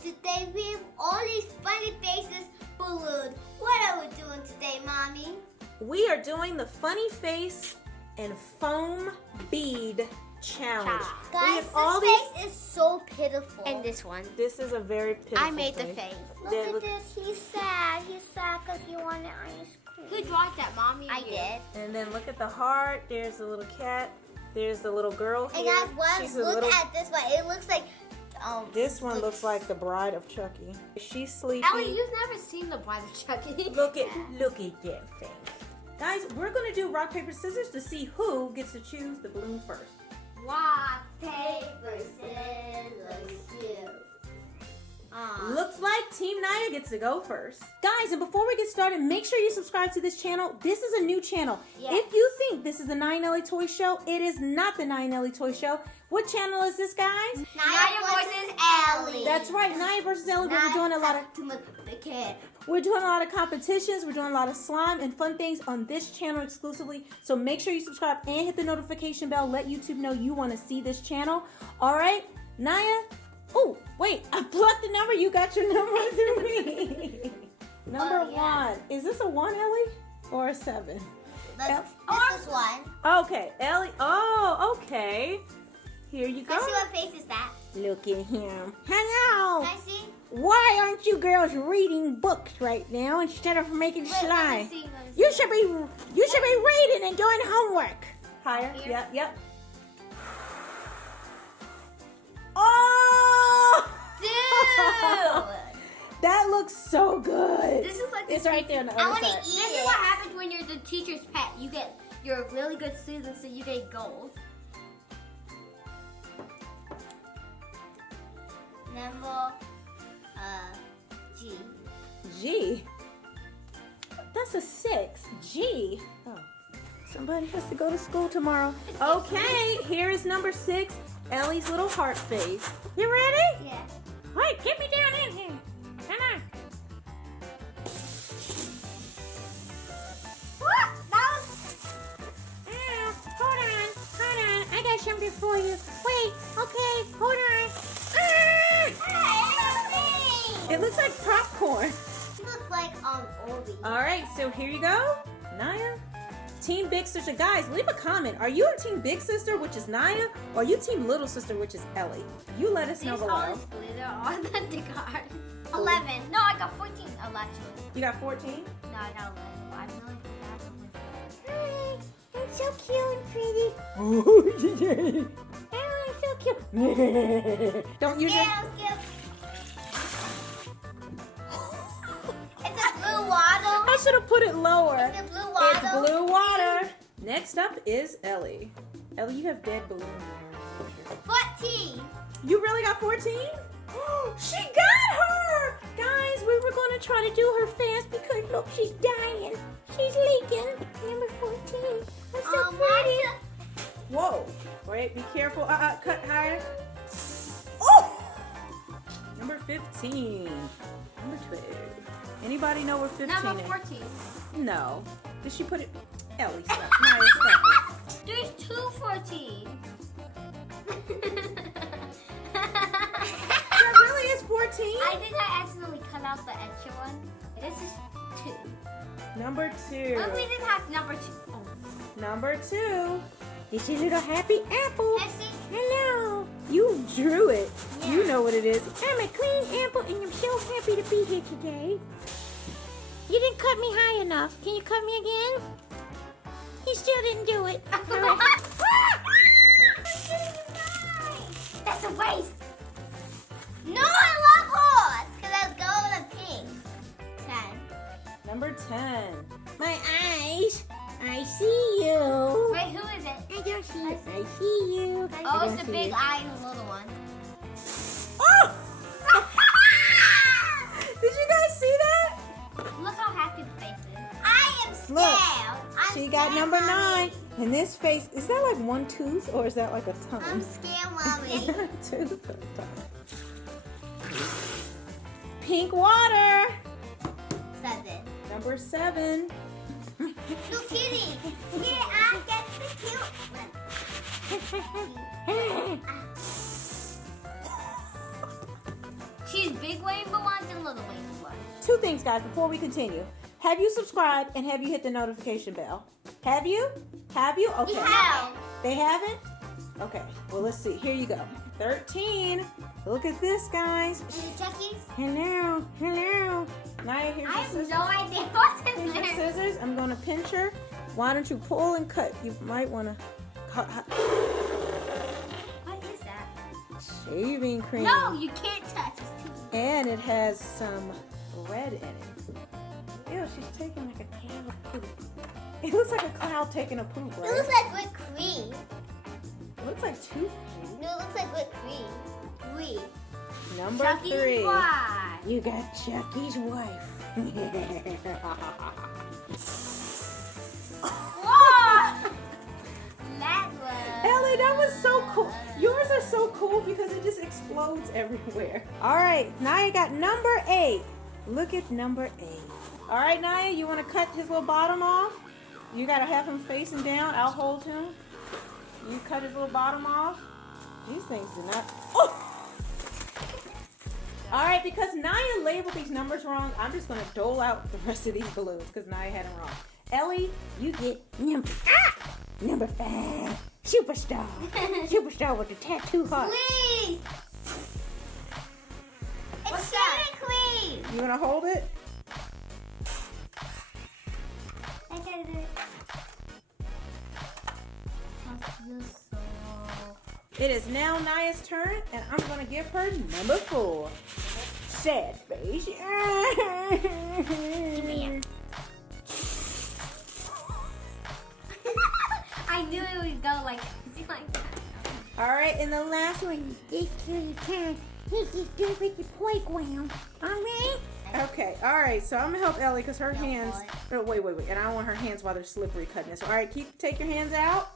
And today we have all these funny faces ballooned. What are we doing today, Mommy? We are doing the funny face and foam bead challenge. We Guys, have all this face is so pitiful. And this one. This is a very pitiful I made the face. Look at this. He's sad. He's sad because he wanted ice cream. Who drew that, Mommy? I did. And then look at the heart. There's the little cat. There's the little girl And here. guys, let's look at this one. It looks like This one looks like the bride of Chucky. She's sleepy. Ellie, you've never seen the Bride of Chucky. Look at that face. Guys, we're gonna do rock, paper, scissors to see who gets to choose the balloon first. rock, paper, scissors, shoot. Looks like Team Naya gets to go first. Guys, and before we get started, make sure you subscribe to this channel. This is a new channel. Yes. If you think this is the Naya and Ellie Toy Show, it is not the Naya and Ellie Toy Show. What channel is this, guys? Naya versus Ellie. That's right, Naya versus Ellie. We're doing a lot of the kid. We're doing a lot of competitions. We're doing a lot of slime and fun things on this channel exclusively. So make sure you subscribe and hit the notification bell. Let YouTube know you want to see this channel. All right, Naya. Oh, wait, I plucked the number. You got your number through me. Number one. Is this a 1, Ellie? Or a 7? This is one. Okay, Ellie. Oh, okay. Here you go. Let's see what face is that. Look at him. Hello. Can I see? Why aren't you girls reading books right now instead of making slime? You should be reading and doing homework. Higher. Here? Yep. Oh! Dude! That looks so good. This is like It's right there on the I other want to side. eat This it. is what happens when you're the teacher's pet. You're a really good student, so you get gold. Number G. G. That's a 6. G. Oh. Somebody has to go to school tomorrow. Okay, here is number 6. Ellie's little heart face. You ready? Yeah. Wait, get me down in here. Come on. What? That was. Hold on. I got something for you. Wait, okay, hold on. Hey, It looks like popcorn. you look like Obi. All right, so here you go. Naya. Team Big Sister. Guys, leave a comment. Are you a Team Big Sister, which is Naya, or are you Team Little Sister, which is Ellie? You let us know These below. all is glitter on the card. 11. No, I got 14. Oh, actually. You got 14? No, I got 11. I really forgot. Hi, I'm so cute and pretty. Oh, I'm so cute. Don't use it. Skip. It's a blue waddle. I should have put it lower. It's a blue It's waddle. blue water. Next up is Ellie. Ellie, you have dead balloons in there. 14. You really got 14? She got her! Guys, we were going to try to do her fast because look, she's dying. She's leaking. Number 14. That's so pretty. Whoa. Wait, be careful. Cut higher. Oh! Number 15. Number 12. Anybody know where 15 Number is? 14. No. Did she put it? Ellie, stop. Naya, stop it. There's 2 14. That really is 14? I think I accidentally cut out the extra one. This is 2. Number 2. Oh, we didn't have number 2. Oh. Number 2. It's your little happy apple. Can I see? Hello. You drew it. Yeah. You know what it is. I'm a clean apple and I'm so happy to be here today. You didn't cut me high enough. Can you cut me again? You still didn't do it. That's a waste. No, I love horse because I was going to pink. 10. Number 10. My eyes. I see you. Wait, who is it? I don't see you. I see you. Oh, it's the big eye and the little one. Oh! Did you guys see that? Look how happy the face is. I am scared. Look, I'm she got scared, number Mommy. 9. And this face, is that like one tooth or is that like a tongue? I'm scared, Mommy. Is that a tooth or a tongue? Pink water. 7. Number 7. No kitty. Here, I get the cute one. She's big big rainbow ones and little rainbow ones. 2 things, guys, before we continue. Have you subscribed and have you hit the notification bell? Have you? Have you? Okay. Yeah. They haven't? Okay. Well, let's see. Here you go. 13. Look at this, guys. Is it Chucky's? Hello. Hello. Naya, here's I your have scissors. no idea what's in Here's your there. scissors. I'm going to pinch her. Why don't you pull and cut? You might want to cut What is that? shaving cream. No, you can't touch. It's too. And it has some bread in it. Ew, she's taking like a cloud poop. It looks like a cloud taking a poop, It right? looks like whipped cream. It looks like toothpaste. No, it looks like whipped cream. 3. Number Chucky's 3. wife. You got Chucky's wife. Whoa! That was. Ellie, that was so cool. Yours are so cool because it just explodes everywhere. All right, Naya got number 8. Look at number 8. All right, Naya, you want to cut his little bottom off? You got to have him facing down. I'll hold him. You cut his little bottom off. These things do not. Oh! All right, because Naya labeled these numbers wrong, I'm just going to dole out the rest of these balloons because Naya had them wrong. Ellie, you get number 5. Superstar. Superstar with the tattoo heart. Please. It's What's shaving cream. You want to hold it? I gotta do it. It is now Naya's turn, and I'm going to give her number 4. Sad face. I knew it would go like that. All right, and the last one. Okay, all right, so I'm going to help Ellie because her hands... Oh, wait. And I don't want her hands while they're slippery cutting this. All right, take your hands out.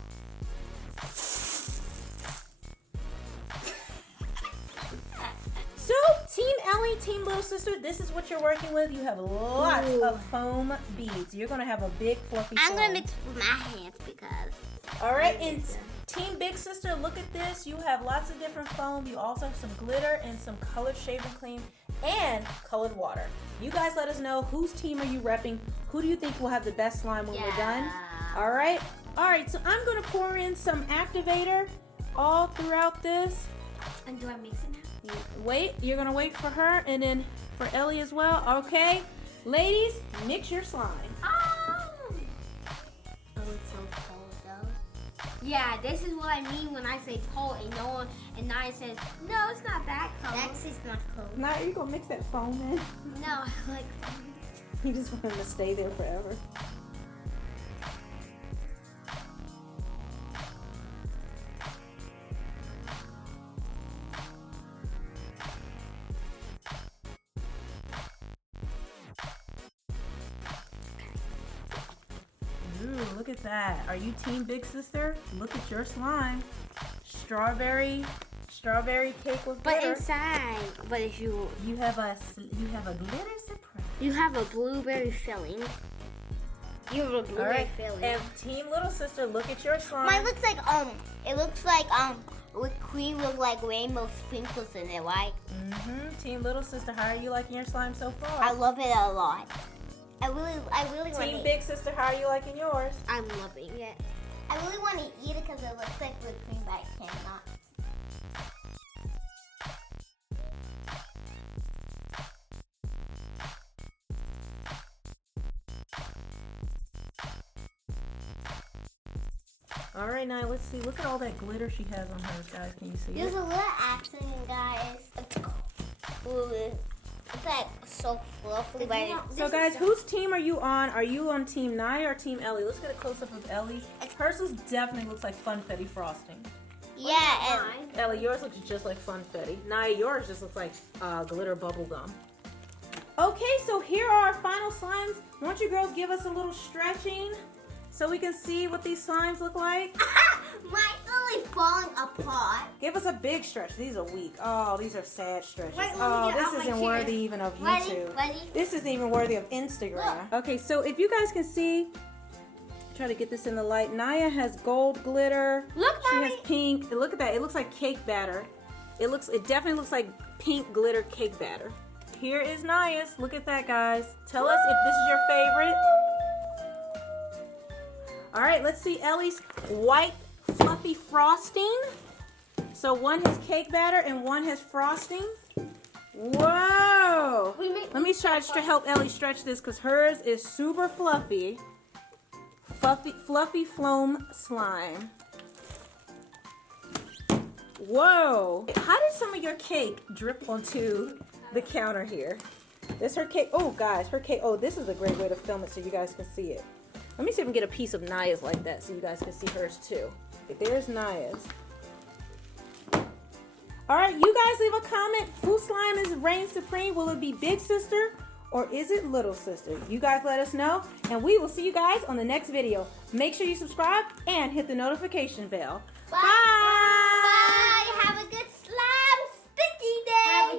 So, Team Ellie, Team Little Sister, this is what you're working with. You have lots of foam beads. You're going to have a big fluffy I'm foam. gonna mix with my hands because. All right, and Team Big Sister, look at this. You have lots of different foam. You also have some glitter and some colored shaving cream and colored water. You guys let us know whose team are you repping. Who do you think will have the best slime when we're done? All right, so I'm going to pour in some activator all throughout this. And do I mix it now? Wait, you're going to wait for her and then for Ellie as well. Okay, ladies, mix your slime. Oh, it's so cold though. Yeah, this is what I mean when I say cold and Naya says, no, it's not that cold. That's just not cold. Now you're going to mix that foam in. No, I like. You just want them to stay there forever. Ooh, look at that. Are you Team Big Sister? Look at your slime. Strawberry cake with But glitter. inside, but if you You have a glitter surprise. you have a blueberry filling. You have a All blueberry right. filling. And Team Little Sister, look at your slime. Mine looks like it looks like with cream with like rainbow sprinkles in it, right? Team Little Sister, how are you liking your slime so far? I love it a lot. I really want Team to. Big Sister, how are you liking yours? I'm loving it. I really want to eat it because it looks like whipped cream, but I cannot. All right, now let's see. Look at all that glitter she has on hers, guys. Can you see There's it? a little accent, guys. It's cool. It's like so fluffy, but So, guys, whose team are you on? Are you on Team Naya or Team Ellie? Let's get a close-up of Ellie. Hers definitely looks like funfetti frosting. yeah, and Ellie, yours looks just like funfetti. Naya, yours just looks like glitter bubble gum. Okay, so here are our final slimes. Why don't you girls give us a little stretching so we can see what these slimes look like? mine's really falling apart. Give us a big stretch. These are weak. Oh, these are sad stretches. Wait, let me Oh, get out this my isn't chair. worthy even of Ready? YouTube. Ready? This isn't even worthy of Instagram. Okay, so if you guys can see, try to get this in the light. Naya has gold glitter. Look, She Mommy. has pink. Look at that. It looks like cake batter. It definitely looks like pink glitter cake batter. here is Naya's. Look at that, guys. Tell us if this is your favorite. All right, let's see Ellie's white fluffy frosting. So one has cake batter and one has frosting. Whoa! Let me try to help Ellie stretch this because hers is super fluffy. Fluffy foam slime. Whoa! How did some of your cake drip onto the counter here? This her cake. Oh, guys, her cake. Oh, this is a great way to film it so you guys can see it. Let me see if I can get a piece of Naya's like that so you guys can see hers too. Okay, there's Naya's. All right, you guys leave a comment. Whose slime is reign supreme? Will it be Big Sister or is it Little Sister? You guys let us know, and we will see you guys on the next video. Make sure you subscribe and hit the notification bell.